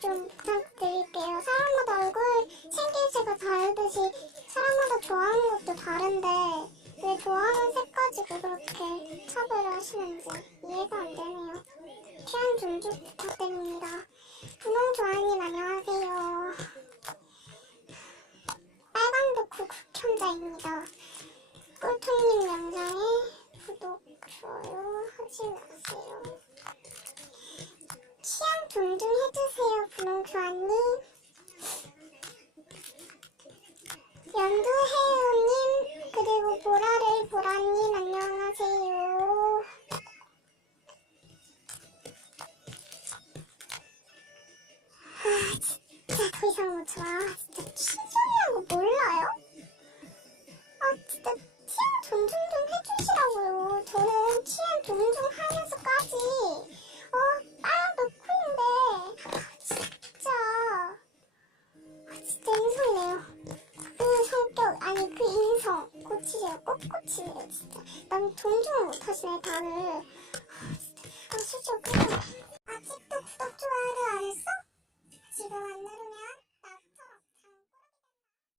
좀 부탁드릴게요. 사람마다 얼굴 생김새가 다르듯이 사람마다 좋아하는 것도 다른데 왜 좋아하는 색 가지고 그렇게 차별하시는지 이해가 안 되네요. 취향 존중 부탁드립니다. 분홍 좋아님 안녕하세요. 빨간도쿠 극현자입니다. 꿀통님 영상에 구독, 좋아요 하지 마세요. 취향 존중해주세요. 분홍주아님. 연두해요님 그리고 보라를 보라님 안녕하세요. 진짜 더 이상 못참아. 진짜 친절이라고 몰라요? 진짜 취향 존중 좀 해주시라고요. 저는 취향 존중하면서까지 빨아놓고인데 진짜 인성이네요. 그 성격 아니 그 인성 고치세요. 꼭 고치세요. 진짜 난 존중을 못하시네 다들.